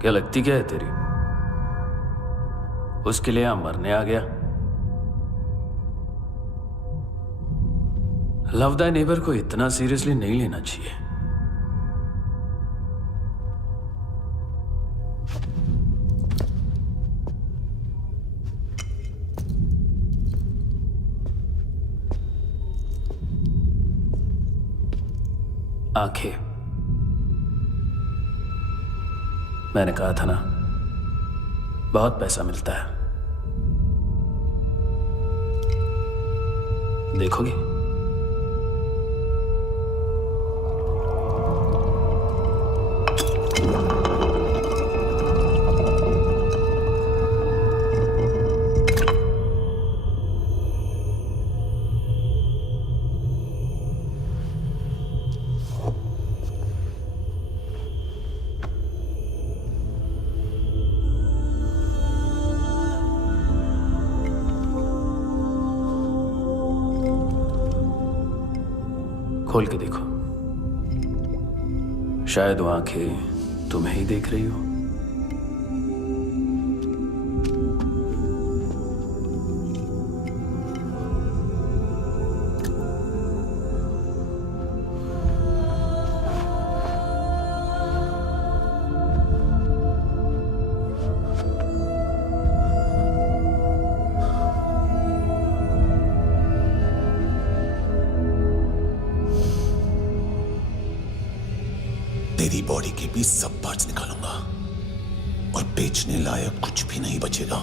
क्या लगती क्या है तेरी? उसके लिए यहां मरने आ गया? लव द नेबर को इतना सीरियसली नहीं लेना चाहिए। आंखें, मैंने कहा था ना, बहुत पैसा मिलता है। देखोगी? खोल के देखो, शायद वो आंखें तुम्हें ही देख रही हो। तेरी बॉडी के भी सब पार्ट्स निकालूंगा और बेचने लायक कुछ भी नहीं बचेगा।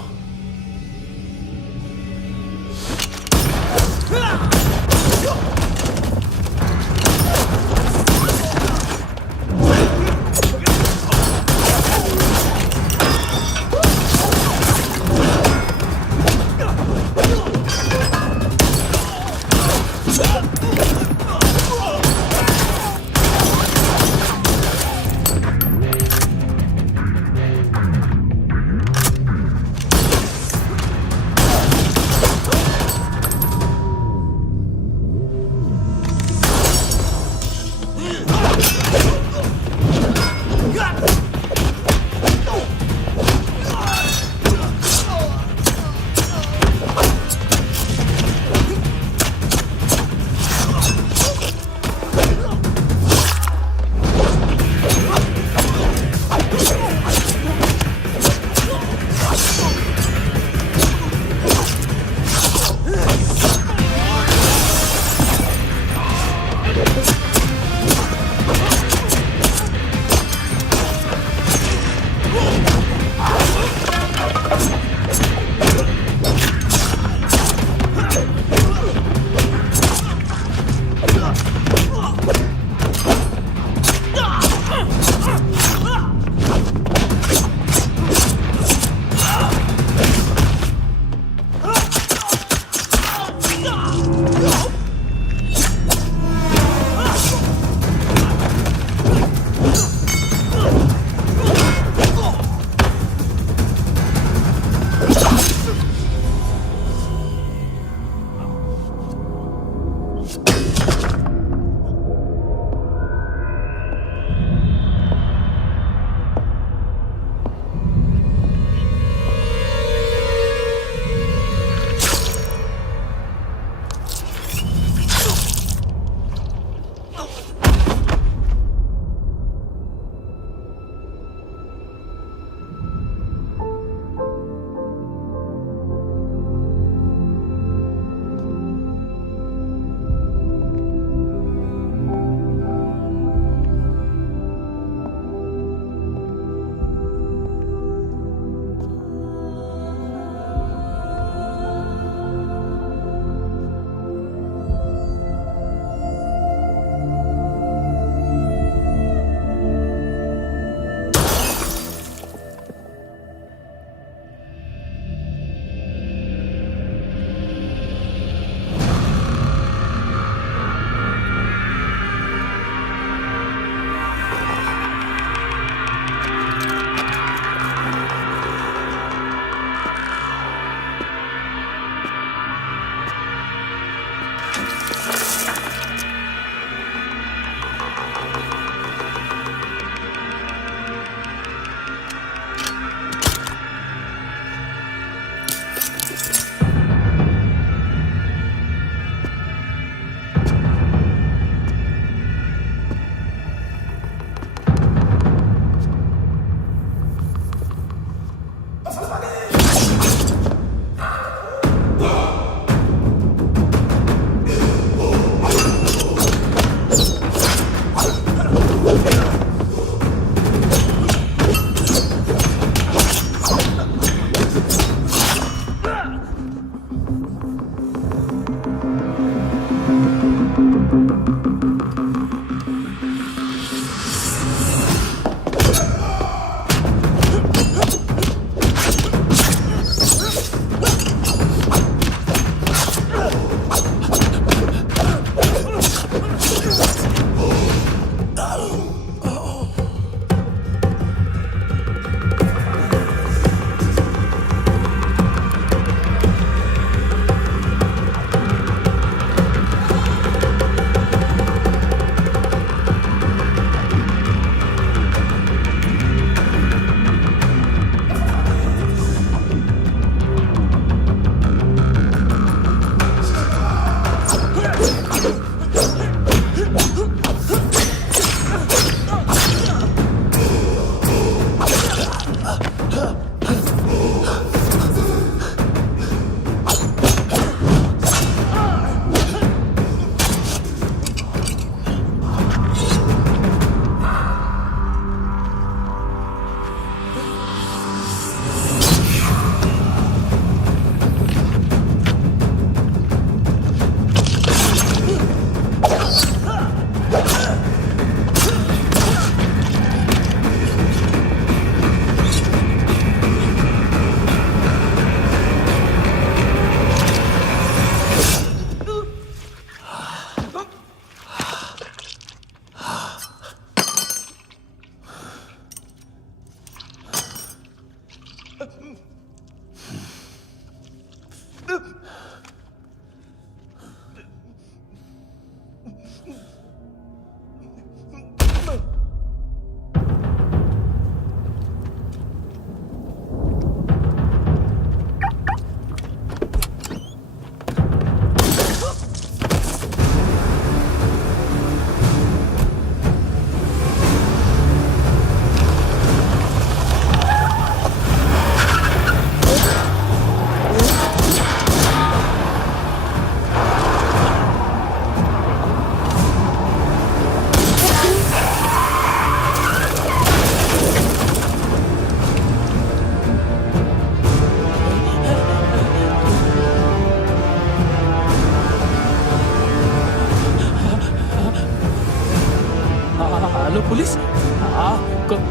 Hello police.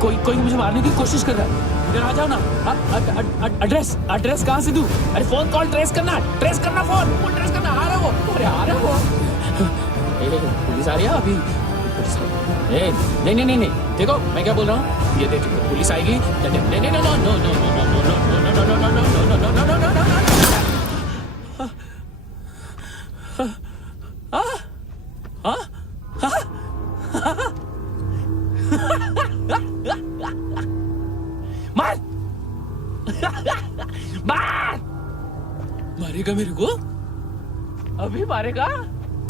कोई मुझे मारने की कोशिश कर रहा है। इधर आ जाओ ना। एड्रेस कहाँ से दूं? अरे फोन कॉल ट्रेस करना फोन ट्रेस करना। आ रहा वो, अरे आ रहा वो। पुलिस आ रही है अभी। पुलिस नहीं, देखो मैं क्या बोल रहा हूँ, ये देखो पुलिस आएगी। मार मार मारेगा मेरे को, अभी मारेगा।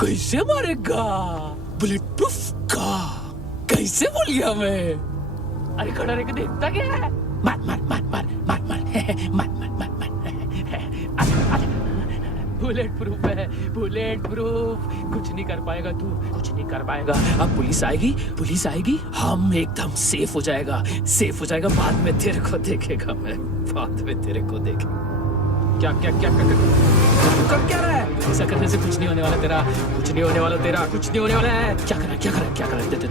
कैसे मारेगा? बुलेट प्रूफ का कैसे बोल गया मैं? अरे खड़ा रह के देखता क्या है? मार मार मार मार मार मार मार मार मार मार। बुलेट प्रूफ है, बुलेट प्रूफ। कुछ नहीं कर पाएगा तू, कुछ नहीं कर पाएगा। अब पुलिस आएगी, हम एकदम सेफ हो जाएगा। बाद में तेरे को देखेगा मैं, बाद में तेरे को देखेगा। क्या क्या क्या कर क्या रहा है? ऐसा करने से कुछ नहीं होने वाला तेरा, कुछ नहीं होने वाला है। क्या कर रहा है? देख।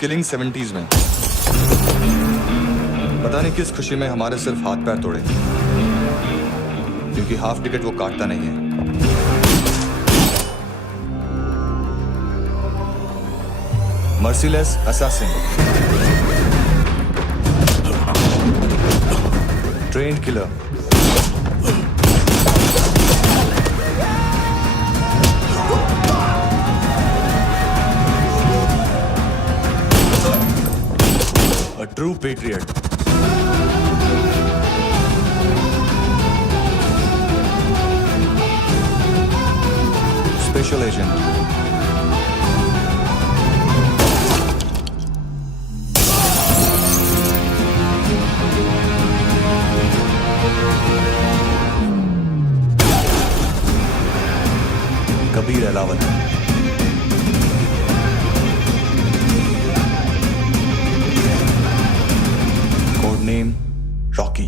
किलिंग 70s में। पता नहीं किस खुशी में हमारे सिर्फ हाथ पैर तोड़े, क्योंकि हाफ टिकट वो काटता नहीं है। Merciless assassin, trained killer, a true patriot. Special agent. Kabir Alawat. Code name Rocky.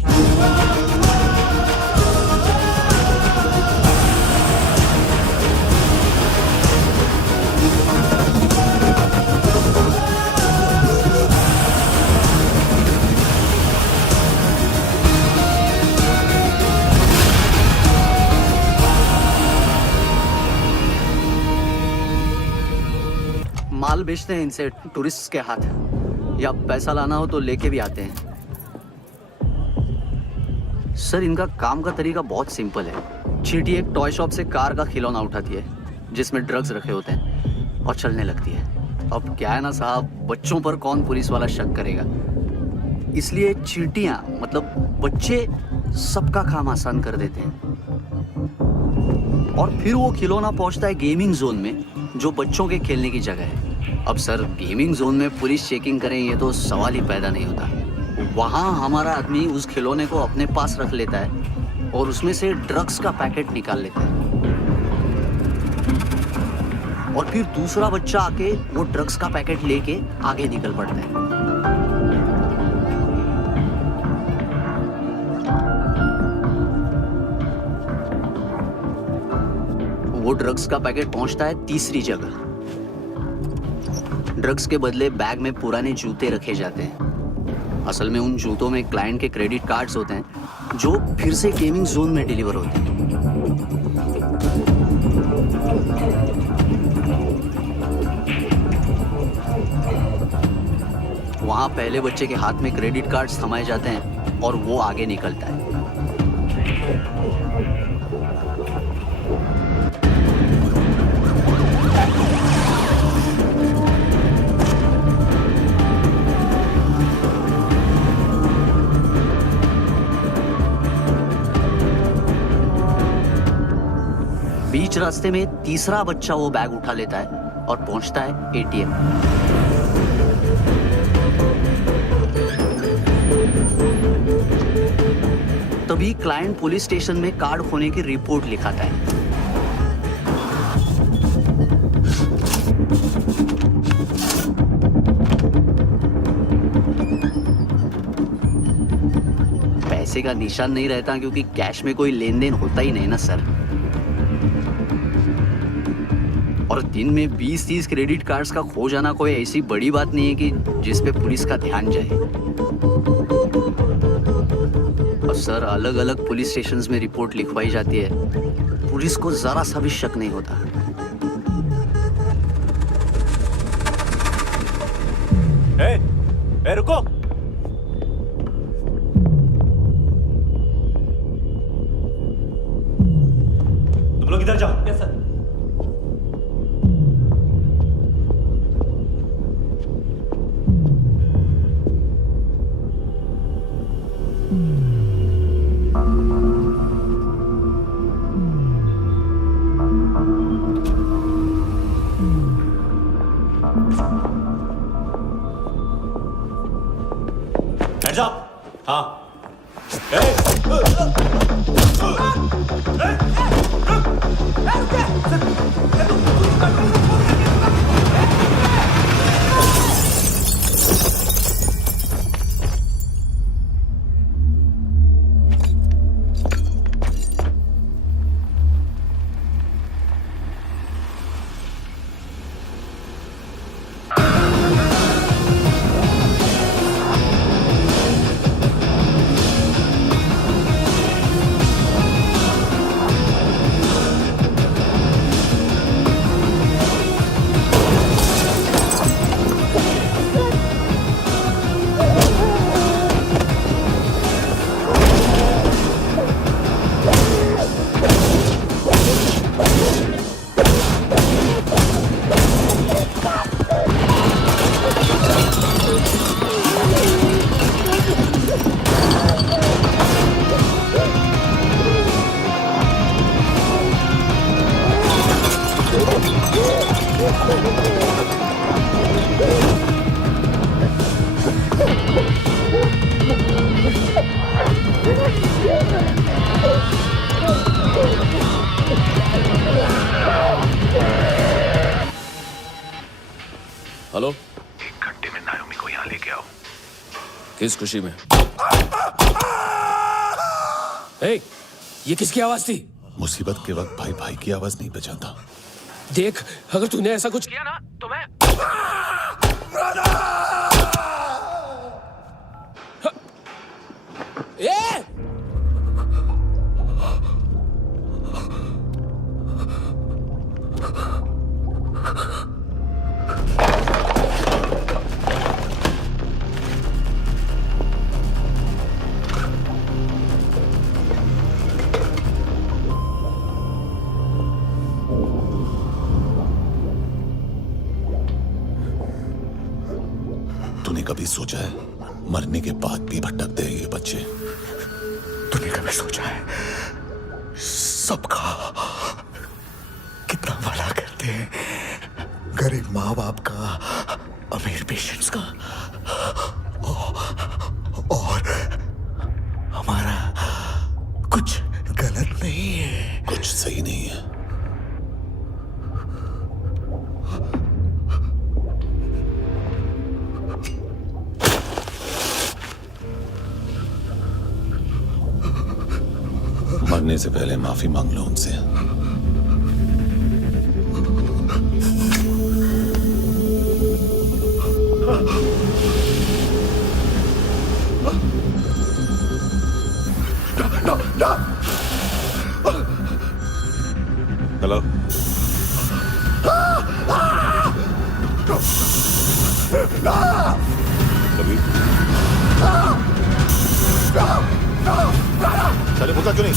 माल बेचते हैं इनसे टूरिस्ट के हाथ, या पैसा लाना हो तो लेके भी आते हैं। सर इनका काम का तरीका बहुत सिंपल है। चींटी एक टॉय शॉप से कार का खिलौना उठाती है जिसमें ड्रग्स रखे होते हैं और चलने लगती है। अब क्या है ना साहब, बच्चों पर कौन पुलिस वाला शक करेगा, इसलिए चींटियां मतलब बच्चे सबका काम आसान कर देते हैं। और फिर वो खिलौना पहुंचता है गेमिंग जोन में, जो बच्चों के खेलने की जगह है। अब सर गेमिंग जोन में पुलिस चेकिंग करें ये तो सवाल ही पैदा नहीं होता। वहाँ हमारा आदमी उस खिलौने को अपने पास रख लेता है और उसमें से ड्रग्स का पैकेट निकाल लेता है, और फिर दूसरा बच्चा आके वो ड्रग्स का पैकेट लेके आगे निकल पड़ता है। वो ड्रग्स का पैकेट पहुंचता है तीसरी जगह। ड्रग्स के बदले बैग में पुराने जूते रखे जाते हैं। असल में उन जूतों में क्लाइंट के क्रेडिट कार्ड्स होते हैं जो फिर से गेमिंग जोन में डिलीवर होते हैं। वहां पहले बच्चे के हाथ में क्रेडिट कार्ड्स थमाए जाते हैं और वो आगे निकलता है। बीच रास्ते में तीसरा बच्चा वो बैग उठा लेता है और पहुंचता है एटीएम। तभी क्लाइंट पुलिस स्टेशन में कार्ड खोने की रिपोर्ट लिखाता है। पैसे का निशान नहीं रहता क्योंकि कैश में कोई लेन देन होता ही नहीं ना सर। और दिन में 20-30 क्रेडिट कार्ड्स का खो जाना कोई ऐसी बड़ी बात नहीं है कि जिस पे पुलिस का ध्यान जाए। और सर अलग अलग पुलिस स्टेशंस में रिपोर्ट लिखवाई जाती है, पुलिस को जरा सा भी शक नहीं होता। ए, रुको। तुम लोग इधर जाओ। Yes sir. Hands up! हाँ। लेके आओ। किस खुशी में? ए, ये किसकी आवाज थी? मुसीबत के वक्त भाई भाई की आवाज नहीं बजाता। देख, अगर तूने ऐसा कुछ किया ना तो मैं ए! तूने कभी सोचा है मरने के बाद भी भटकते हैं ये बच्चे? तूने कभी सोचा है सबका कितना भला करते हैं, गरीब माँ बाप का, अमीर पेशेंट्स का, और हमारा कुछ गलत नहीं है। कुछ सही नहीं है। मरने से पहले माफी मांग लो उनसे। हेलो। चले मुद्दा क्यों नहीं?